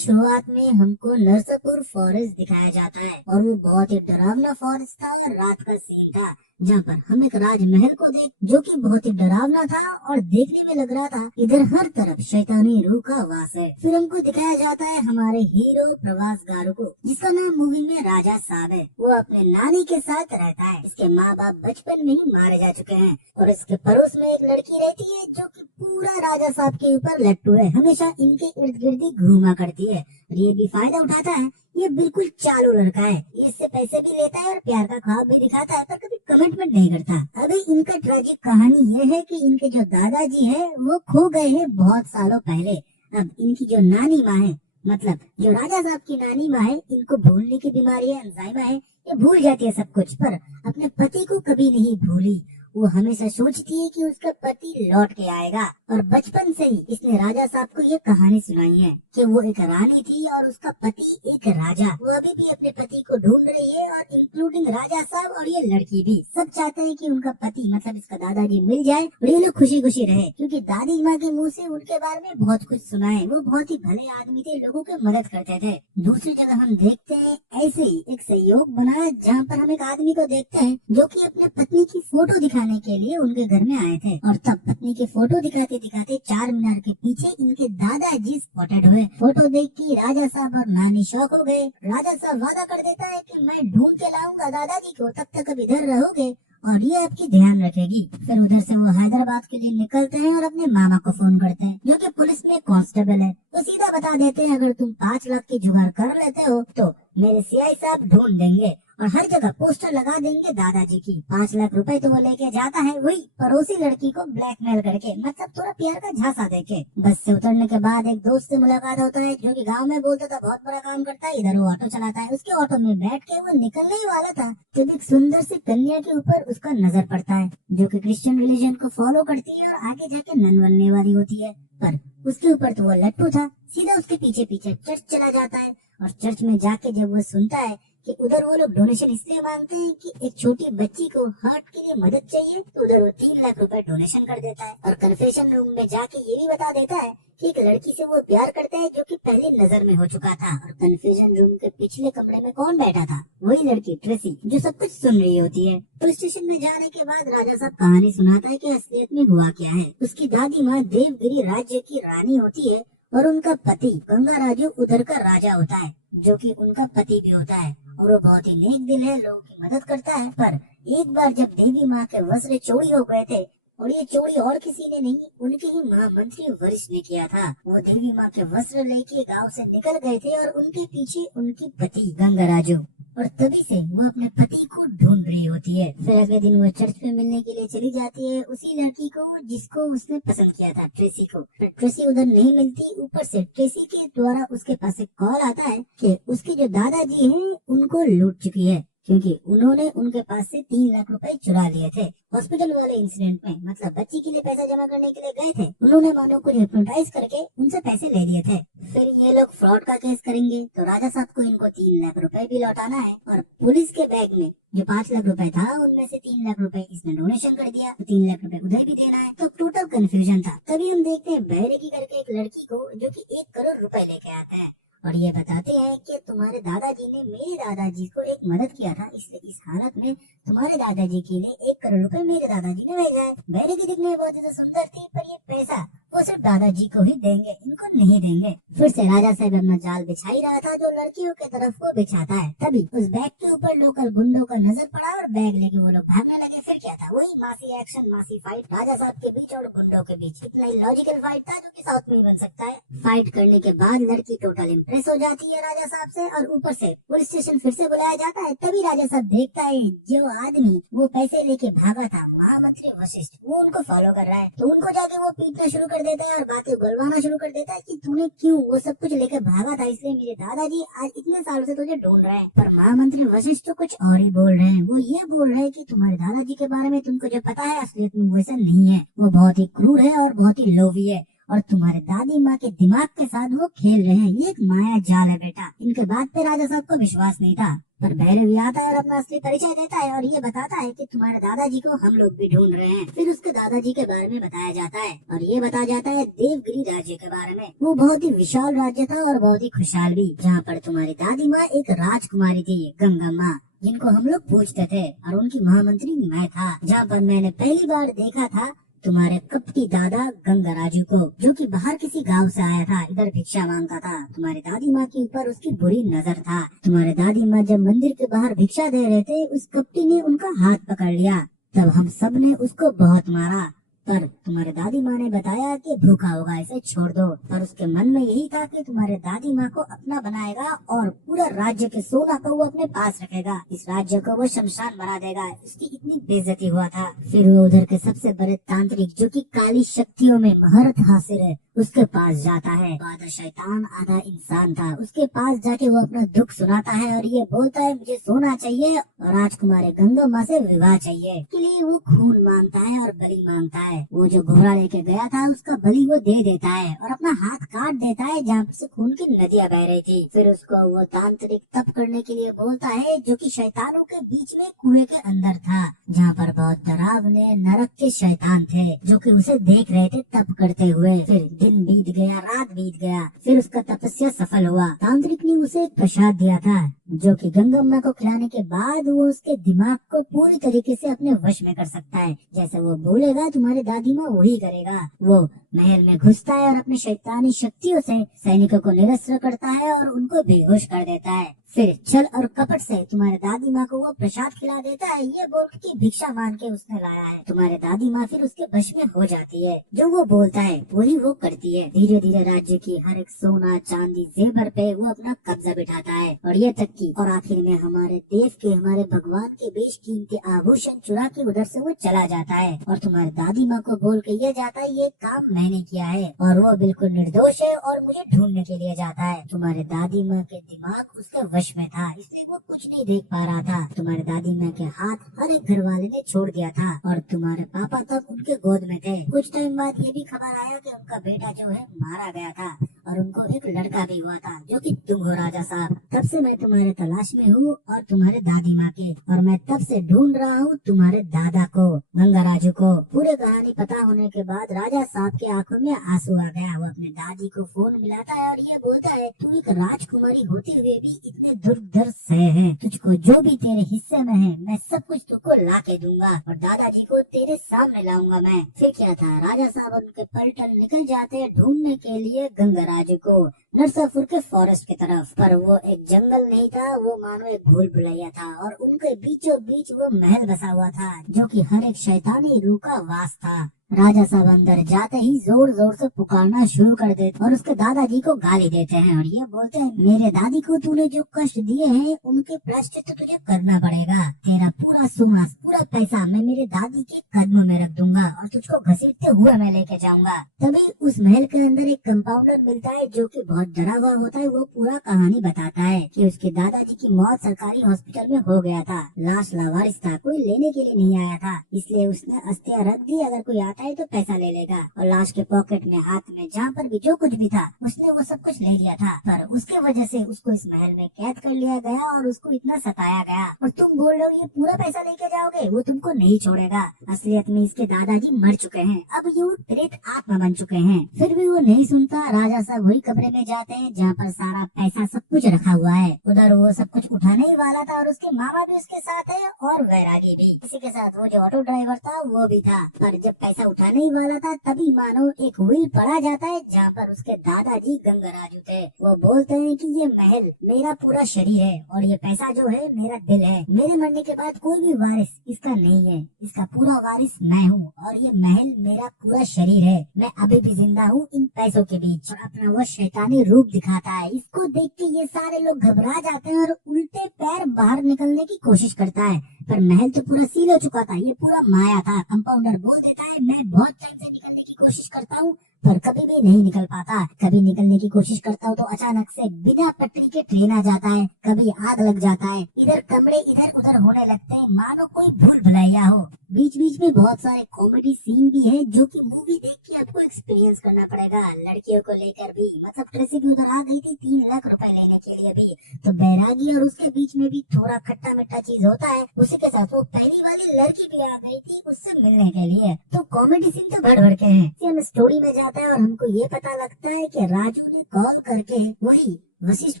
शुरुआत में हमको नरसापुर फॉरेस्ट दिखाया जाता है और वो बहुत ही डरावना फॉरेस्ट था और रात का सीन था, जहाँ पर हम एक राजमहल को देख जो कि बहुत ही डरावना था और देखने में लग रहा था इधर हर तरफ शैतानी रूह का वास है। फिर हमको दिखाया जाता है हमारे हीरो प्रवास गारू को, जिसका नाम मूवी में राजा साहब है। वो अपने नानी के साथ रहता है। इसके माँ बाप बचपन में ही मारे जा चुके हैं और इसके पड़ोस में एक लड़की रहती है जो कि पूरा राजा साहब के ऊपर लट्टू है, हमेशा इनके इर्द गिर्द ही घूमा करती है और ये भी फायदा उठाता है। ये बिल्कुल चालू लड़का है, ये इससे पैसे भी लेता है और प्यार का ख्वाब भी दिखाता है, पर कभी कमिटमेंट नहीं करता। अभी इनका ट्रेजिक कहानी ये है कि इनके जो दादाजी है वो खो गए हैं बहुत सालों पहले। अब इनकी जो नानी माँ है, मतलब जो राजा साहब की नानी माँ है, इनको भूलने की बीमारी है, अल्जाइमर है। ये भूल जाती है सब कुछ, पर अपने पति को कभी नहीं भूली। वो हमेशा सोचती है कि उसका पति लौट के आएगा और बचपन से ही इसने राजा साहब को ये कहानी सुनाई है कि वो एक रानी थी और उसका पति एक राजा। वो अभी भी अपने पति को ढूंढ रही है और इंक्लूडिंग राजा साहब और ये लड़की भी। सब चाहते हैं कि उनका पति मतलब इसका दादाजी मिल जाए और ये लोग खुशी खुशी रहे, क्योंकि दादी माँ के मुँह से उनके बारे में बहुत कुछ सुना है। वो बहुत ही भले आदमी थे, लोगों की मदद करते थे। दूसरी जगह हम देखते हैं ऐसे ही एक सहयोग बना, जहाँ पर हम एक आदमी को देखते हैं जो कि अपने पत्नी की फोटो दिखाने के लिए उनके घर में आए थे और तब पत्नी की फोटो दिखाते दिखाते चार मीनार के पीछे इनके दादाजी स्पॉटेड हुए। फोटो देख के राजा साहब और नानी शौक हो गए। राजा साहब वादा कर देता है कि मैं ढूंढ के लाऊंगा दादाजी को, तब तक अब इधर रहोगे और ये आपकी ध्यान रखेगी। फिर उधर से वो हैदराबाद के लिए निकलते हैं और अपने मामा को फोन करते हैं, जो कि पुलिस में कांस्टेबल है। तो सीधा बता देते हैं अगर तुम 5 लाख की जुगाड़ कर लेते हो तो मेरे सीआई साहब ढूंढ देंगे और हर जगह पोस्टर लगा देंगे दादाजी की। 5 लाख रुपए तो वो लेके जाता है वही पड़ोसी लड़की को ब्लैकमेल करके, मतलब थोड़ा प्यार का झांसा देके। बस से उतरने के बाद एक दोस्त से मुलाकात होता है जो कि गांव में बोलता था बहुत बड़ा काम करता है, इधर वो ऑटो चलाता है। उसके ऑटो में बैठ के वो निकलने ही वाला था जब एक सुंदर सी कन्या के ऊपर उसका नजर पड़ता है, जो कि क्रिश्चियन रिलीजन को फॉलो करती है और आगे जाके नन बनने वाली होती है। पर उसके ऊपर तो वो लट्टू था। सीधा उसके पीछे पीछे चर्च चला जाता है और चर्च में जाके जब वो सुनता है कि उधर वो लोग डोनेशन इसलिए मांगते हैं कि एक छोटी बच्ची को हार्ट के लिए मदद चाहिए, तो उधर वो 3 लाख रुपए डोनेशन कर देता है और कन्फेशन रूम में जाके ये भी बता देता है कि एक लड़की से वो प्यार करता है जो कि पहले नजर में हो चुका था। और कन्फ्यूजन रूम के पिछले कमरे में कौन बैठा था? वही लड़की ट्रेसी, जो सब कुछ सुन रही होती है। पुलिस स्टेशन में जाने के बाद राजा साहब कहानी सुनाता है कि असलियत में हुआ क्या है। उसकी दादी माँ देवगिरी राज्य की रानी होती है और उनका पति गंगाराजू उधर का राजा होता है, जो कि उनका पति भी होता है और वो बहुत ही नेक दिल है, लोगों की मदद करता है। पर एक बार जब देवी माँ के वस्त्र चोरी हो गए थे, और ये चोरी और किसी ने नहीं, उनके ही महामंत्री वरिष्ठ ने किया था। वो देवी माँ के वस्त्र लेके गांव से निकल गए थे और उनके पीछे उनकी पति गंगाराजू, और तभी से वो अपने पति को ढूंढ रही होती है। फिर अगले दिन वो चर्च में मिलने के लिए चली जाती है उसी लड़की को जिसको उसने पसंद किया था, ट्रेसी को। पर ट्रेसी उधर नहीं मिलती। ऊपर से ट्रेसी के द्वारा उसके पास एक कॉल आता है कि उसके जो दादाजी हैं उनको लूट चुकी है, क्योंकि उन्होंने उनके पास से 3 लाख रुपए चुरा लिए थे हॉस्पिटल वाले इंसिडेंट में। मतलब बच्ची के लिए पैसा जमा करने के लिए गए थे, उन्होंने मानो को हिप्नोटाइज करके उनसे पैसे ले लिए थे। फिर ये लोग फ्रॉड का केस करेंगे तो राजा साहब को इनको 3 लाख रुपए भी लौटाना है और पुलिस के बैग में जो 5 लाख रुपए था उनमें से 3 लाख रुपए इसने डोनेशन कर दिया, तो 3 लाख रुपए उधर भी देना है। तो टोटल कंफ्यूजन था। तभी हम देखते हैं बैरेगी करके एक लड़की को जो कि 1 करोड़ रुपए लेके आता है और ये बताते हैं कि तुम्हारे दादाजी ने मेरे दादाजी को एक मदद किया था, इसलिए इस हालत में तुम्हारे दादाजी के लिए 1 करोड़ रुपए मेरे दादाजी ने भेजा है। बैरेगी दिखने में बहुत ही सुंदर थी, पर ये पैसा वो सिर्फ दादाजी को ही देंगे, इनको नहीं देंगे। फिर से राजा साहब अपना जाल बिछा ही रहा था जो लड़कियों की तरफ वो बिछाता है। तभी उस बैग के ऊपर लोकल गुंडों का नजर पड़ा और बैग लेके वो लोग भागने लगे। फिर क्या था? वही मासी एक्शन, मासी फाइट, राजा साहब के बीच और गुंडों के बीच। इतना ही लॉजिकल फाइट था जो कि साउथ में ही बन सकता है। फाइट करने के बाद लड़की टोटल इम्प्रेस हो जाती है राजा साहब से और ऊपर से पुलिस स्टेशन फिर से बुलाया जाता है। तभी राजा साहब देखता है जो आदमी वो पैसे लेके भागा था, महामंत्री वशिष्ठ, वो उनको फॉलो कर रहा है। तो उनको जाके वो पीटना शुरू कर देता है और बातें बुलवाना शुरू कर देता है कि तूने क्यों वो सब कुछ लेकर भागा था, इसलिए मेरे दादाजी आज इतने साल से तुझे ढूंढ रहे हैं। पर महामंत्री वशिष्ठ तो कुछ और ही बोल रहे हैं। वो ये बोल रहे हैं कि तुम्हारे दादाजी के बारे में तुमको जो पता है असलियत में वैसा नहीं है, वो बहुत ही क्रूर है और बहुत ही लोभी है और तुम्हारे दादी माँ के दिमाग के साथ वो खेल रहे हैं। ये एक माया जाल है बेटा। इनके बात पे राजा साहब को विश्वास नहीं था, पर भैरवी आता है और अपना असली परिचय देता है और ये बताता है कि तुम्हारे दादाजी को हम लोग भी ढूंढ रहे हैं। फिर उसके दादाजी के बारे में बताया जाता है और ये बताया जाता है देवगिरी राज्य के बारे में। वो बहुत ही विशाल राज्य था और बहुत ही खुशहाल भी, जहाँ पर तुम्हारी दादी माँ एक राजकुमारी थी, गंगम्मा, जिनको हम लोग पूछते थे, और उनकी महामंत्री मैं था। जहाँ पर मैंने पहली बार देखा था तुम्हारे कपटी दादा गंगराजू को, जो कि बाहर किसी गांव से आया था, इधर भिक्षा मांगता था। तुम्हारी दादी माँ के ऊपर उसकी बुरी नजर था। तुम्हारे दादी माँ जब मंदिर के बाहर भिक्षा दे रहे थे, उस कपटी ने उनका हाथ पकड़ लिया। तब हम सब ने उसको बहुत मारा, पर तुम्हारे दादी माँ ने बताया कि भूखा होगा, इसे छोड़ दो। पर उसके मन में यही था कि तुम्हारे दादी माँ को अपना बनाएगा और पूरा राज्य के सोना को वो अपने पास रखेगा, इस राज्य को वो शमशान बना देगा। इसकी इतनी बेइज्जती हुआ था। फिर वो उधर के सबसे बड़े तांत्रिक, जो कि काली शक्तियों में महारत हासिल है, उसके पास जाता है। आधा शैतान आधा इंसान था। उसके पास जाके वो अपना दुख सुनाता है और ये बोलता है मुझे सोना चाहिए और राजकुमारी गंगम्मा से विवाह चाहिए। इसके लिए वो खून मांगता है और बलि मांगता है। वो जो घोड़ा लेके गया था उसका बलि वो दे देता है और अपना हाथ काट देता है जहाँ से खून की नदियाँ बह रही थी। फिर उसको वो तांत्रिक तप करने के लिए बोलता है, जो कि शैतानों के बीच में कुएं के अंदर था, जहाँ पर बहुत डरावने नरक के शैतान थे, जो कि उसे देख रहे थे तप करते हुए। फिर दिन बीत गया, रात बीत गया, फिर उसका तपस्या सफल हुआ। तांत्रिक ने उसे एक प्रसाद दिया था, जो कि गंगम्मा को खिलाने के बाद वो उसके दिमाग को पूरी तरीके से अपने वश में कर सकता है। जैसे वो बोलेगा तुम्हारी दादी माँ वही करेगा। वो महल में घुसता है और अपनी शैतानी शक्तियों से सैनिकों को निरस्त्र करता है और उनको बेहोश कर देता है। फिर छल और कपट से तुम्हारे दादी माँ को वो प्रसाद खिला देता है, ये बोल के भिक्षा मांग के उसने लाया है। तुम्हारे दादी माँ फिर उसके वश में हो जाती है। जो वो बोलता है वही वो करती है। धीरे धीरे राज्य की हर एक सोना चांदी जेवर पे वो अपना कब्जा बिठाता है और ये तक की और आखिर में हमारे देव के, हमारे भगवान के बेशकीमती आभूषण चुरा के उधर से वो चला जाता है और तुम्हारी दादी माँ को बोल के ये जाता है ये काम मैंने किया है और वो बिल्कुल निर्दोष है और मुझे ढूंढने के लिए जाता है। तुम्हारे दादी माँ के दिमाग उसके वश में था, इसलिए वो कुछ नहीं देख पा रहा था। तुम्हारे दादी माँ के हाथ हर एक घर वाले ने छोड़ दिया था और तुम्हारे पापा तक उनके गोद में थे। कुछ टाइम बाद ये भी खबर आया कि उनका बेटा जो है मारा गया था और उनको एक लड़का भी हुआ था, जो कि तुम हो राजा साहब। तब से मैं तुम्हारे तलाश में हूँ और तुम्हारे दादी माँ के, और मैं तब से ढूंढ रहा हूँ तुम्हारे दादा को, गंगराजू को। पूरे कहानी पता होने के बाद राजा साहब की आंखों में आंसू आ गया। वो अपने दादी को फोन मिलाता है और ये बोलता है तू एक राजकुमारी होते हुए भी इतने दुर्धर सहे है, तुझको जो भी तेरे हिस्से में है मैं सब कुछ तुमको ला के दूंगा और दादाजी को तेरे सामने लाऊंगा मैं। फिर क्या था, राजा साहब उनके पर्यटन निकल जाते हैं ढूंढने के लिए गंगराजू को नरसापुर के फॉरेस्ट की तरफ। पर वो एक जंगल नहीं था, वो मानो एक भूल भुलैया था और उनके बीचों बीच वो महल बसा हुआ था, जो कि हर एक शैतानी रूह का वास था। राजा साहब अंदर जाते ही जोर जोर से पुकारना शुरू कर देते और उसके दादाजी को गाली देते हैं और ये बोलते हैं मेरे दादी को तूने जो कष्ट दिए हैं उनके प्रायश्चित तुझे करना पड़ेगा। तेरा पूरा सोना पूरा पैसा मैं मेरे दादी के कदमों में रख दूंगा और तुझको घसीटते हुए मैं लेके जाऊंगा। तभी उस महल के अंदर एक कंपाउंडर मिलता है, जो कि बहुत डरा हुआ होता है। वो पूरा कहानी बताता है कि उसके दादाजी की मौत सरकारी हॉस्पिटल में हो गया था, लाश लावारिस था, कोई लेने के लिए नहीं आया था, इसलिए उसने अस्थियां रख दी, अगर कोई आता है तो पैसा ले लेगा। और लाश के पॉकेट में, हाथ में, जहाँ पर भी जो कुछ भी था उसने वो सब कुछ ले लिया था। पर उसके वजह से उसको इस महल में कैद कर लिया गया और उसको इतना सताया गया। और तुम बोल रहे हो ये पूरा पैसा लेके जाओगे, वो तुमको नहीं छोड़ेगा। असलियत में इसके दादाजी मर चुके हैं, अब ये प्रेत आत्मा बन चुके हैं। फिर भी वो नहीं सुनता। राजा साहब वही कमरे में जाते हैं जहाँ पर सारा पैसा सब कुछ रखा हुआ है। उधर वो सब कुछ उठाने ही वाला था और उसके मामा भी उसके साथ है और वैरागी भी, इसी के साथ वो जो ऑटो ड्राइवर था वो भी था। पर जब पैसा उठाने ही वाला था तभी मानो एक व्हील पड़ा जाता है जहाँ पर उसके दादाजी गंगराजू थे। वो बोलते हैं कि ये महल मेरा पूरा शरीर है और ये पैसा जो है मेरा दिल है। मेरे मरने के बाद कोई भी वारिस इसका नहीं है, इसका पूरा वारिस मैं हूँ और ये महल मेरा पूरा शरीर है। मैं अभी भी जिंदा हूँ इन पैसों के बीच। और अपना वो शैतानी रूप दिखाता है। इसको देख के ये सारे लोग घबरा जाते हैं और उल्टे पैर बाहर निकलने की कोशिश करता है, पर महल तो पूरा सील हो चुका था, ये पूरा माया था। कंपाउंडर बोल देता है मैं बहुत टाइम से निकलने की कोशिश करता हूँ पर कभी भी नहीं निकल पाता। कभी निकलने की कोशिश करता हूँ तो अचानक से बिना पटरी के ट्रेन आ जाता है, कभी आग लग जाता है, इधर कमरे इधर उधर होने लगते हैं मानो कोई भूल भुलैया हो। बीच बीच में बहुत सारे कॉमेडी सीन भी है जो कि मूवी देख के आपको एक्सपीरियंस करना पड़ेगा। लड़कियों को लेकर भी, मतलब ट्रेसी भी उधर आ गई थी 3 लाख रुपए लेने के लिए भी, तो बैरागी और उसके बीच में भी थोड़ा खट्टा मीठा चीज होता है। उसी के साथ वो पहली वाली लड़की भी आ गई थी उससे मिलने के लिए। तो कॉमेडी सीन तो बढ़ के हैं। हम स्टोरी में जाता है और हमको ये पता लगता है कि राजू ने कॉल करके वही वशिष्ठ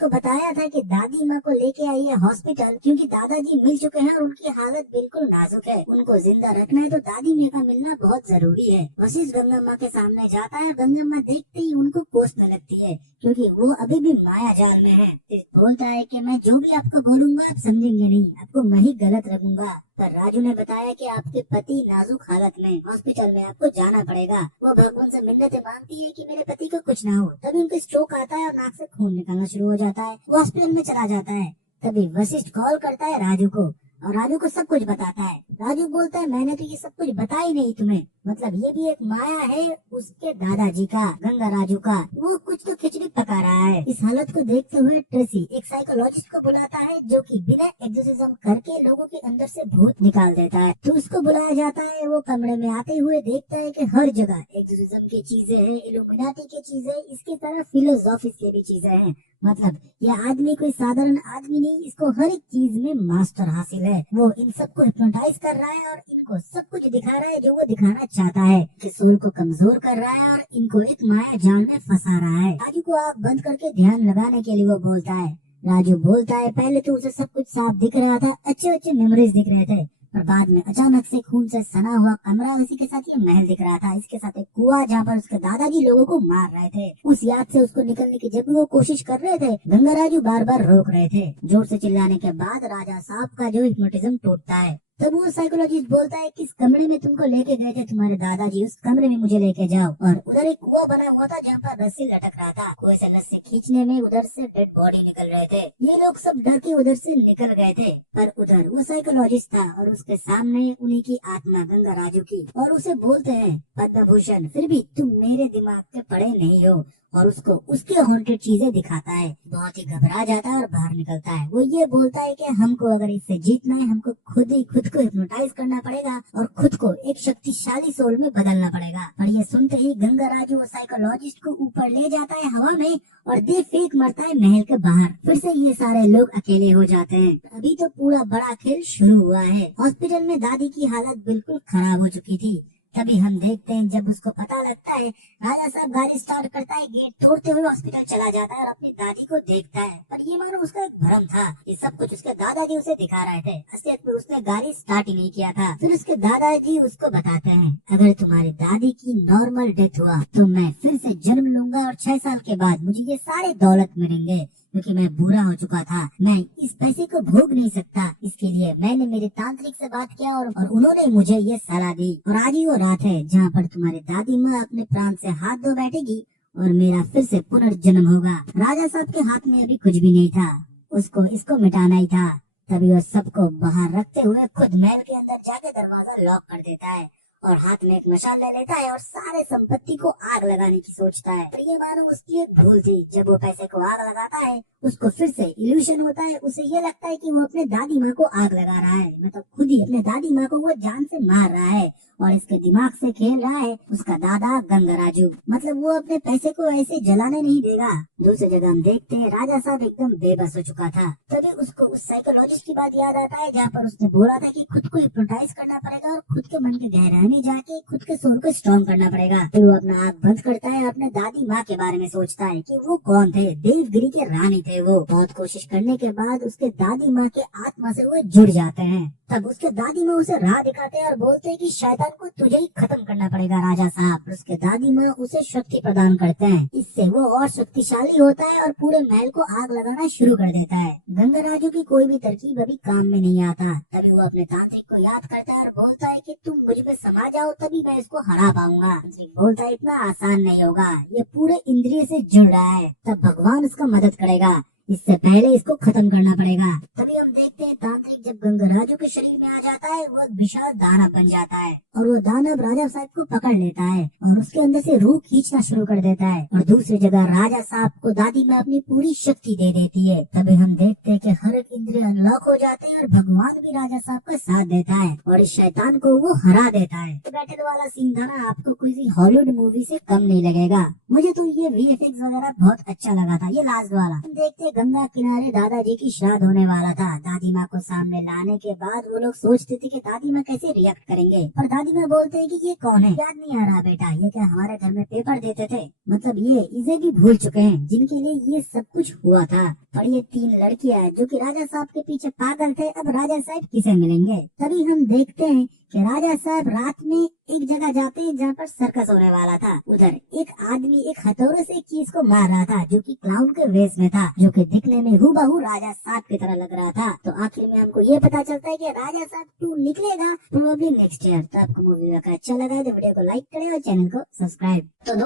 को बताया था कि दादी माँ को लेके आई है हॉस्पिटल, क्योंकि दादाजी मिल चुके हैं और उनकी हालत बिल्कुल नाजुक है, उनको जिंदा रखना है, तो दादी माँ का मिलना बहुत जरूरी है। वशिष्ठ गंगा माँ के सामने जाता है, गंगा माँ देखते ही उनको कोसने लगती है क्योंकि वो अभी भी माया जाल में है। बोलता है कि मैं जो भी आपको बोलूंगा आप समझेंगे नहीं, आपको मैं ही गलत रखूंगा। पर राजू ने बताया कि आपके पति नाजुक हालत में हॉस्पिटल में, आपको जाना पड़ेगा। वो भगवान से मिन्नतें मांगती है कि मेरे पति को कुछ ना हो। तभी उनको स्ट्रोक आता है और नाक से खून निकलना शुरू हो जाता है, वो हॉस्पिटल में चला जाता है। तभी वशिष्ठ कॉल करता है राजू को और राजू को सब कुछ बताता है। राजू बोलता है मैंने तो ये सब कुछ बताया ही नहीं तुम्हें, मतलब ये भी एक माया है उसके दादाजी का, गंगा राजू का, वो कुछ तो खिचड़ी पका रहा है। इस हालत को देखते हुए ट्रेसी एक साइकोलॉजिस्ट को बुलाता है जो कि बिना एक्सोर्सिज्म करके लोगों के अंदर से भूत निकाल देता है। तो उसको बुलाया जाता है, वो कमरे में आते हुए देखता है कि हर जगह एक्सोर्सिज्म की चीजें हैं, इल्यूमिनाटी की चीजें, इसकी तरह फिलोसॉफी की भी चीजें हैं। मतलब ये आदमी कोई साधारण आदमी नहीं, इसको हर एक चीज में मास्टर हासिल है। वो इन सबको हिप्नोटाइज कर रहा है और इनको सब कुछ दिखा रहा है जो वो दिखाना चाहता है, कि सोल को कमजोर कर रहा है और इनको एक माया जाल में फंसा रहा है। राजू को आँख बंद करके ध्यान लगाने के लिए वो बोलता है। राजू बोलता है पहले तो उसे सब कुछ साफ दिख रहा था, अच्छे अच्छे मेमोरीज दिख रहे थे, पर बाद में अचानक से खून से सना हुआ कमरा, इसी के साथ ये महल दिख रहा था, इसके साथ एक कुआं जहाँ पर उसके दादाजी लोगों को मार रहे थे। उस याद से उसको निकलने की जब वो कोशिश कर रहे थे, गंगा राजू बार बार रोक रहे थे। जोर से चिल्लाने के बाद राजा साहब का जो हिप्नोटिज्म टूटता है। तब वो साइकोलॉजिस्ट बोलता है किस कमरे में तुमको लेके गए थे तुम्हारे दादाजी, उस कमरे में मुझे लेके जाओ। और उधर एक कुआं बना हुआ था जहाँ पर रस्सी लटक रहा था, कुएं से रस्सी खींचने में उधर से डेड बॉडी निकल रहे थे। ये लोग सब डर के उधर से निकल गए थे, पर उधर वो साइकोलॉजिस्ट था और उसके सामने उन्हीं की आत्मा गंगा राजू की, और उसे बोलते हैं पद्म भूषण फिर भी तुम मेरे दिमाग के पड़े नहीं हो, और उसको उसके हॉन्टेड चीजें दिखाता है। बहुत ही घबरा जाता है और बाहर निकलता है। वो ये बोलता है कि हमको अगर इससे जीतना है, हमको खुद ही खुद को हिप्नोटाइज करना पड़ेगा और खुद को एक शक्तिशाली सोल में बदलना पड़ेगा। पर ये सुनते ही गंगा राजू साइकोलॉजिस्ट को ऊपर ले जाता है हवा में और दे फेंक मरता है महल के बाहर। फिर से ये सारे लोग अकेले हो जाते हैं। अभी तो पूरा बड़ा खेल शुरू हुआ है। हॉस्पिटल में दादी की हालत बिल्कुल खराब हो चुकी थी। तभी हम देखते हैं जब उसको पता लगता है, राजा साहब गाड़ी स्टार्ट करता है, गेट तोड़ते हुए हॉस्पिटल चला जाता है और अपनी दादी को देखता है। पर ये मानो उसका एक भ्रम था, ये सब कुछ उसके दादाजी उसे दिखा रहे थे, असलियत में उसने गाड़ी स्टार्ट ही नहीं किया था। फिर उसके दादाजी उसको बताते हैं अगर तुम्हारी दादी की नॉर्मल डेथ हुआ तो मैं फिर से जन्म लूंगा और 6 साल के बाद मुझे ये सारे दौलत मिलेंगे, क्योंकि मैं बूढ़ा हो चुका था, मैं इस पैसे को भोग नहीं सकता। इसके लिए मैंने मेरे तांत्रिक से बात किया और उन्होंने मुझे ये सलाह दी। और आज ही वो रात है जहाँ पर तुम्हारी दादी माँ अपने प्राण से हाथ धो बैठेगी और मेरा फिर से पुनर्जन्म होगा। राजा साहब के हाथ में अभी कुछ भी नहीं था, उसको इसको मिटाना ही था। तभी वो सबको बाहर रखते हुए खुद महल के अंदर जाके दरवाजा लॉक कर देता है और हाथ में एक मशाल ले लेता है और सारे संपत्ति को आग लगाने की सोचता है। पर ये मानो उसकी एक भूल थी, जब वो पैसे को आग लगाता है उसको फिर से इल्यूशन होता है। उसे ये लगता है कि वो अपने दादी माँ को आग लगा रहा है, मतलब खुद ही अपने दादी माँ को वो जान से मार रहा है और इसके दिमाग से खेल रहा है उसका दादा गंगा राजू। मतलब वो अपने पैसे को ऐसे जलाने नहीं देगा। दूसरी जगह हम देखते हैं राजा साहब एकदम बेबस हो चुका था। तभी उसको उस साइकोलॉजिस्ट की बात याद आता है जहाँ पर उसने बोला था कि खुद को हिप्नोटाइज करना पड़ेगा और खुद के मन के गहराई में जाके खुद के सोल को स्ट्रॉन्ग करना पड़ेगा। फिर वो अपना आँख बंद करता है, अपने दादी माँ के बारे में सोचता है कि वो कौन थे, देवगिरी के रानी थे वो। बहुत कोशिश करने के बाद उसके दादी माँ के आत्मा से वो जुड़ जाते हैं। तब उसके दादी माँ उसे राह दिखाते हैं और बोलते हैं कि शैतान को तुझे ही खत्म करना पड़ेगा राजा साहब। उसके दादी माँ उसे शक्ति प्रदान करते हैं, इससे वो और शक्तिशाली होता है और पूरे महल को आग लगाना शुरू कर देता है। गंगा राजू की कोई भी तरकीब अभी काम में नहीं आता। तभी वो अपने तांत्रिक को याद करता है और बोलता है कि तुम मुझ पे समा जाओ तभी मैं इसको हरा पाऊंगा। तांत्रिक बोलता है इतना आसान नहीं होगा, ये पूरे इंद्रिय से जुड़ रहा है, तब भगवान उसका मदद करेगा। इससे पहले इसको खत्म करना पड़ेगा। तभी हम देखते हैं तांत्रिक जब गंगराजू के शरीर में आ जाता है वो विशाल दानव बन जाता है और वो दानव राजा साहब को पकड़ लेता है और उसके अंदर से रूह खींचना शुरू कर देता है और दूसरी जगह राजा साहब को दादी माँ अपनी पूरी शक्ति दे देती है। तभी हम देखते हैं कि हर एक इंद्रिय अनलॉक हो जाते हैं और भगवान भी राजा साहब का साथ देता है और इस शैतान को वो हरा देता है। बैटल वाला सीन था ना, आपको किसी हॉलीवुड मूवी से कम नहीं लगेगा। मुझे तो ये VFX वगैरह बहुत अच्छा लगा था। ये लास्ट वाला हम देखते गंगा किनारे दादाजी की श्राद्ध होने वाला था। दादी माँ को सामने लाने के बाद वो लोग सोचते थे कि दादी माँ कैसे रिएक्ट करेंगे और दादी माँ बोलते हैं कि ये कौन है, याद नहीं आ रहा बेटा, ये क्या हमारे घर में पेपर देते थे, मतलब ये इसे भी भूल चुके हैं जिनके लिए ये सब कुछ हुआ था। और ये 3 लड़कियां जो कि राजा साहब के पीछे पागल थे, अब राजा साहब किसे मिलेंगे। तभी हम देखते हैं कि राजा साहब रात में एक जगह जाते हैं जहाँ पर सर्कस होने वाला था। उधर एक आदमी एक हथौड़े से एक चीज को मार रहा था जो कि क्लाउन के वेश में था, जो कि दिखने में हूबहू राजा साहब की तरह लग रहा था। तो आखिर में हमको ये पता चलता है कि राजा साहब 2 निकलेगा प्रोबेबली नेक्स्ट ईयर। तो आपको मूवी अगर अच्छा लगा है तो वीडियो को लाइक करें और चैनल को सब्सक्राइब। तो